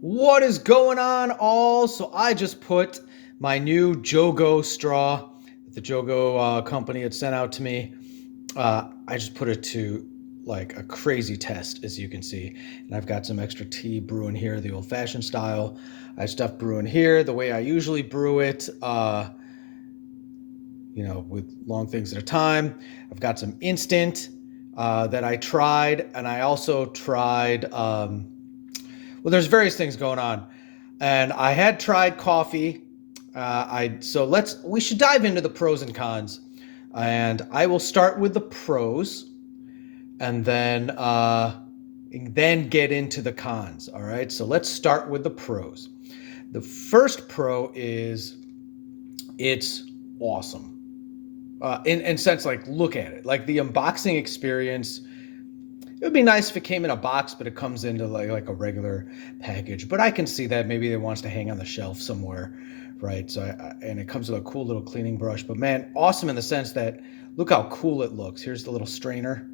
What is going on, all? So I just put my new Jogo straw that the Jogo company had sent out to me. I just put it to like a crazy test, as you can see. And I've got some extra tea brewing here, the old-fashioned style. I have stuff brewing here the way I usually brew it, with long things at a time. I've got some instant that I tried, and I also tried. Well, there's various things going on, and I had tried coffee. We should dive into the pros and cons, and I will start with the pros, and then get into the cons. All right, so let's start with the pros. The first pro is it's awesome. In sense, like, look at it, like the unboxing experience. It would be nice if it came in a box, but it comes into like a regular package. But I can see that maybe it wants to hang on the shelf somewhere, right? And it comes with a cool little cleaning brush. But man, awesome in the sense that look how cool it looks. Here's the little strainer.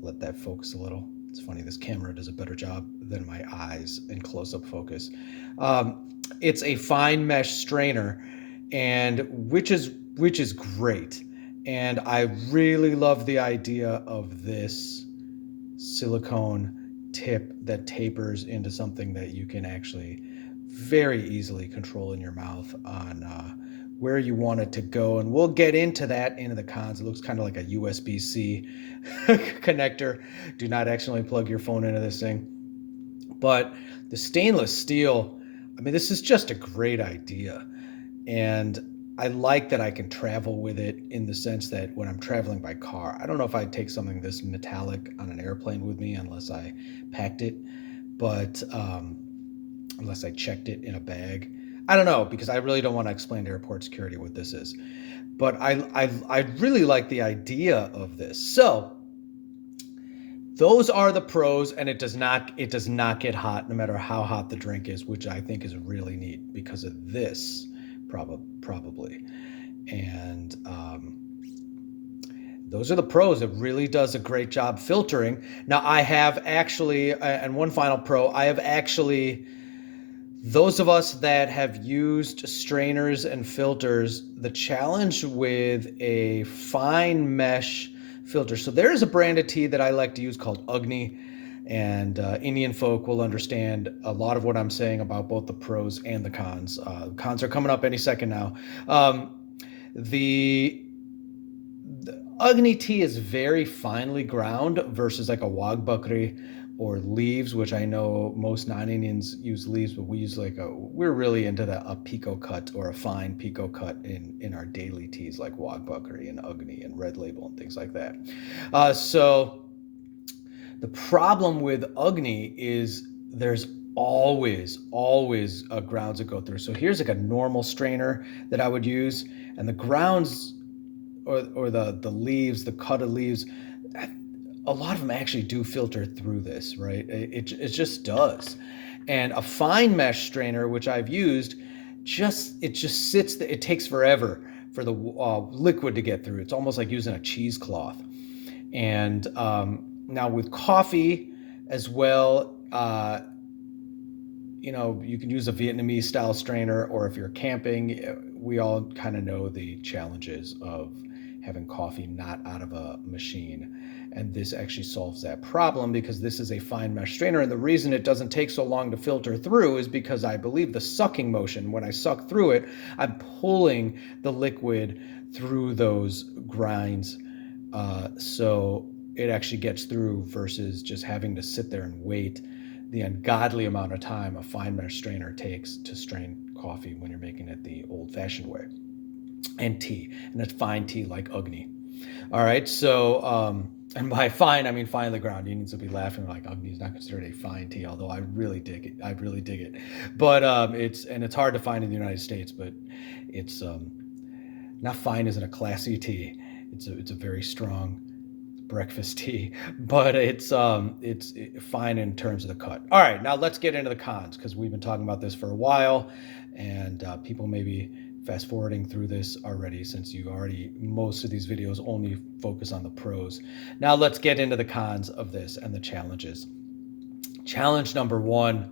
Let that focus a little. It's funny, this camera does a better job than my eyes in close-up focus. It's a fine mesh strainer, and which is great. And I really love the idea of this silicone tip that tapers into something that you can actually very easily control in your mouth on where you want it to go. And we'll get into that into the cons. It looks kind of like a USB-C connector. Do not accidentally plug your phone into this thing. But the stainless steel, I mean, this is just a great idea. And I like that I can travel with it in the sense that when I'm traveling by car, I don't know if I'd take something this metallic on an airplane with me unless I packed it, but unless I checked it in a bag. I don't know, because I really don't want to explain to airport security what this is. But I really like the idea of this. So those are the pros, and it does not get hot no matter how hot the drink is, which I think is really neat because of this, probably. And those are the pros. It really does a great job filtering. Now I have actually, and one final pro, I have actually, those of us that have used strainers and filters, the challenge with a fine mesh filter. So there is a brand of tea that I like to use called Agni, and Indian folk will understand a lot of what I'm saying about both the pros and the cons. Cons are coming up any second now. The Agni tea is very finely ground versus like a wag bakri or leaves, which I know most non-Indians use leaves, but we're really into a pico cut or a fine pico cut in our daily teas like wag bakri and Agni and Red Label and things like that. So the problem with Agni is there's always grounds that go through. So here's like a normal strainer that I would use, and the grounds or the leaves, the cut of leaves, a lot of them actually do filter through this, right? It just does. And a fine mesh strainer, which I've used, just sits. It takes forever for the liquid to get through. It's almost like using a cheesecloth. And now with coffee as well, you can use a Vietnamese style strainer, or if you're camping, we all kind of know the challenges of having coffee not out of a machine. And this actually solves that problem because this is a fine mesh strainer. And the reason it doesn't take so long to filter through is because I believe the sucking motion, when I suck through it, I'm pulling the liquid through those grinds. So it actually gets through versus just having to sit there and wait the ungodly amount of time a fine mesh strainer takes to strain coffee when you're making it the old-fashioned way. And tea, and it's fine tea like Agni. All right, so and by fine I mean finely ground. Unions will be laughing like Agni is not considered a fine tea, although I really dig it. I really dig it, but it's hard to find in the United States, but it's not fine isn't a classy tea. It's a very strong breakfast tea, but it's fine in terms of the cut. All right, now let's get into the cons because we've been talking about this for a while, and people may be fast forwarding through this already since most of these videos only focus on the pros. Now let's get into the cons of this and the challenges. Challenge number one: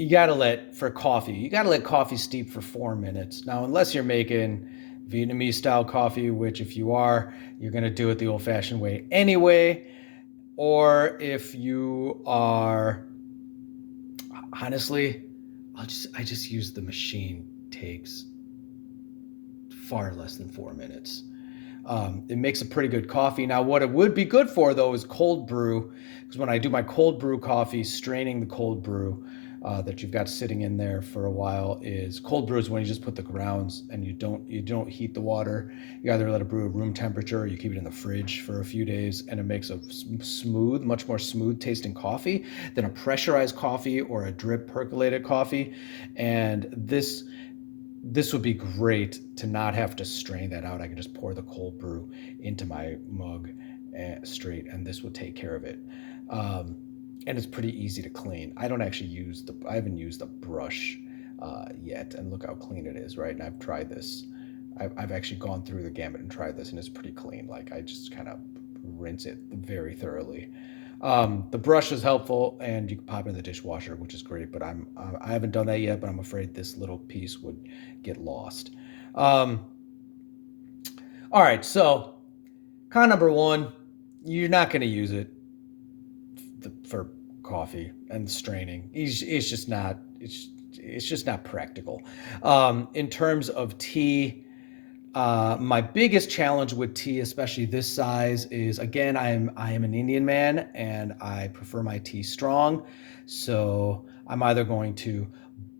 you got to let for coffee. You got to let coffee steep for 4 minutes. Now, unless you're making Vietnamese style coffee, which if you are, you're gonna do it the old-fashioned way anyway. Or if you are, honestly, I just use the machine. Takes far less than 4 minutes. It makes a pretty good coffee. Now, what it would be good for though is cold brew, because when I do my cold brew coffee, straining the cold brew that you've got sitting in there for a while is cold brew is when you just put the grounds and you don't heat the water. You either let it brew at room temperature or you keep it in the fridge for a few days, and it makes a smooth, much more smooth tasting coffee than a pressurized coffee or a drip percolated coffee. And this would be great to not have to strain that out. I can just pour the cold brew into my mug straight, and this would take care of it. Um, and it's pretty easy to clean. I haven't used a brush yet, and look how clean it is, right? And I've tried this. I've actually gone through the gamut and tried this, and it's pretty clean. Like I just kind of rinse it very thoroughly. The brush is helpful, and you can pop it in the dishwasher, which is great. But I haven't done that yet. But I'm afraid this little piece would get lost. Um, all right, so con number one, you're not going to use it for coffee and straining. It's just not. It's just not practical. In terms of tea, my biggest challenge with tea, especially this size, is again I am an Indian man and I prefer my tea strong. So I'm either going to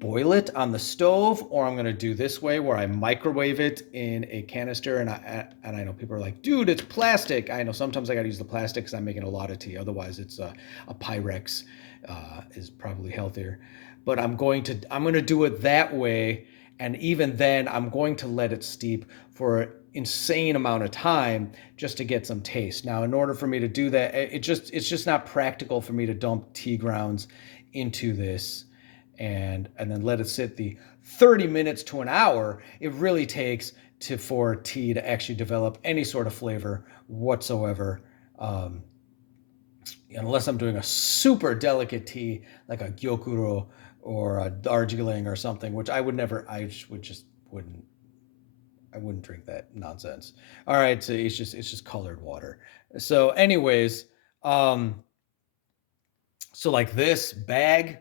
boil it on the stove or I'm going to do this way where I microwave it in a canister. And I know people are like, dude, it's plastic. I know sometimes I got to use the plastic because I'm making a lot of tea. Otherwise, it's a Pyrex is probably healthier. But I'm going to do it that way, and even then I'm going to let it steep for an insane amount of time just to get some taste. Now, in order for me to do that, it's just not practical for me to dump tea grounds into this and then let it sit the 30 minutes to an hour it really takes to for tea to actually develop any sort of flavor whatsoever. Um, Unless I'm doing a super delicate tea like a gyokuro or a Darjeeling or something, which I would never, wouldn't, I wouldn't drink that nonsense. All right, so it's just colored water. So, anyways, um, so like this bag,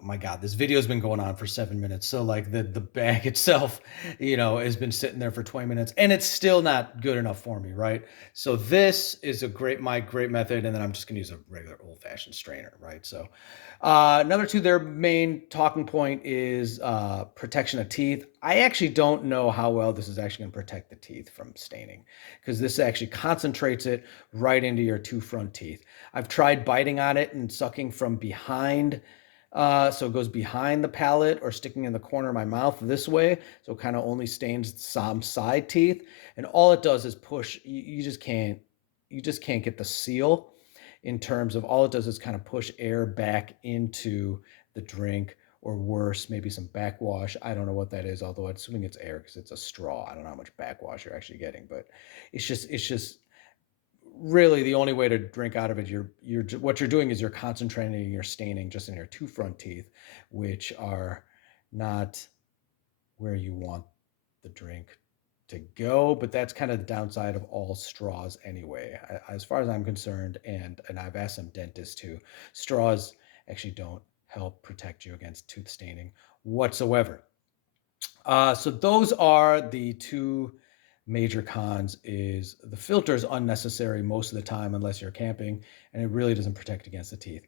oh my god, this video's been going on for 7 minutes. So like the bag itself, has been sitting there for 20 minutes and it's still not good enough for me, right? So this is my great method, and then I'm just gonna use a regular old-fashioned strainer, right? So number two, their main talking point is protection of teeth. I actually don't know how well this is actually going to protect the teeth from staining, because this actually concentrates it right into your two front teeth. I've tried biting on it and sucking from behind, so it goes behind the palate or sticking in the corner of my mouth this way. So it kind of only stains some side teeth. And all it does is push, you just can't get the seal. In terms of all it does is kind of push air back into the drink, or worse, maybe some backwash. I don't know what that is, although I'm assuming it's air because it's a straw. I don't know how much backwash you're actually getting, but it's just really the only way to drink out of it. You're what you're doing is you're concentrating your staining just in your two front teeth, which are not where you want the drink to go. But that's kind of the downside of all straws anyway, as far as I'm concerned. And I've asked some dentists too. Straws actually don't help protect you against tooth staining whatsoever. So those are the two major cons. Is the filter is unnecessary most of the time unless you're camping, and it really doesn't protect against the teeth.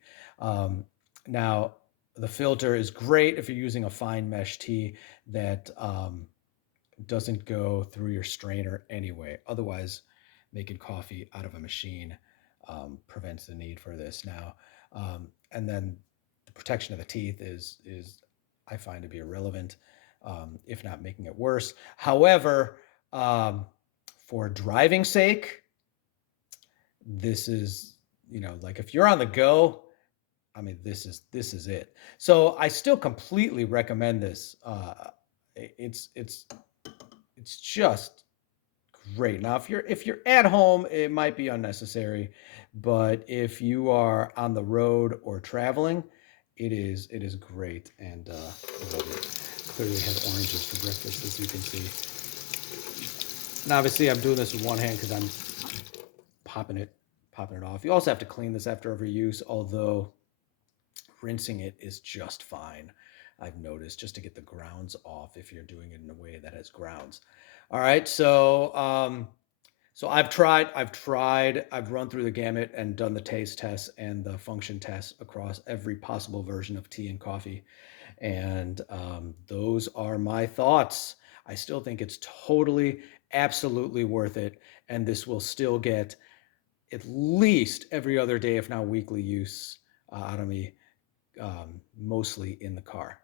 Now, the filter is great if you're using a fine mesh tea that doesn't go through your strainer anyway. Otherwise, making coffee out of a machine prevents the need for this now. And then the protection of the teeth is I find to be irrelevant, if not making it worse. However, um, for driving sake, this is, like if you're on the go, I mean, this is it. So I still completely recommend this. It's just great. Now, if you're at home, it might be unnecessary, but if you are on the road or traveling, it is great, and I love it. Clearly had oranges for breakfast, as you can see. And obviously, I'm doing this with one hand because I'm popping it popping it off. You also have to clean this after every use, although rinsing it is just fine. I've noticed, just to get the grounds off if you're doing it in a way that has grounds. All right, so I've run through the gamut and done the taste tests and the function tests across every possible version of tea and coffee, and those are my thoughts. I still think it's totally, absolutely worth it, and this will still get at least every other day, if not weekly use out of me, mostly in the car.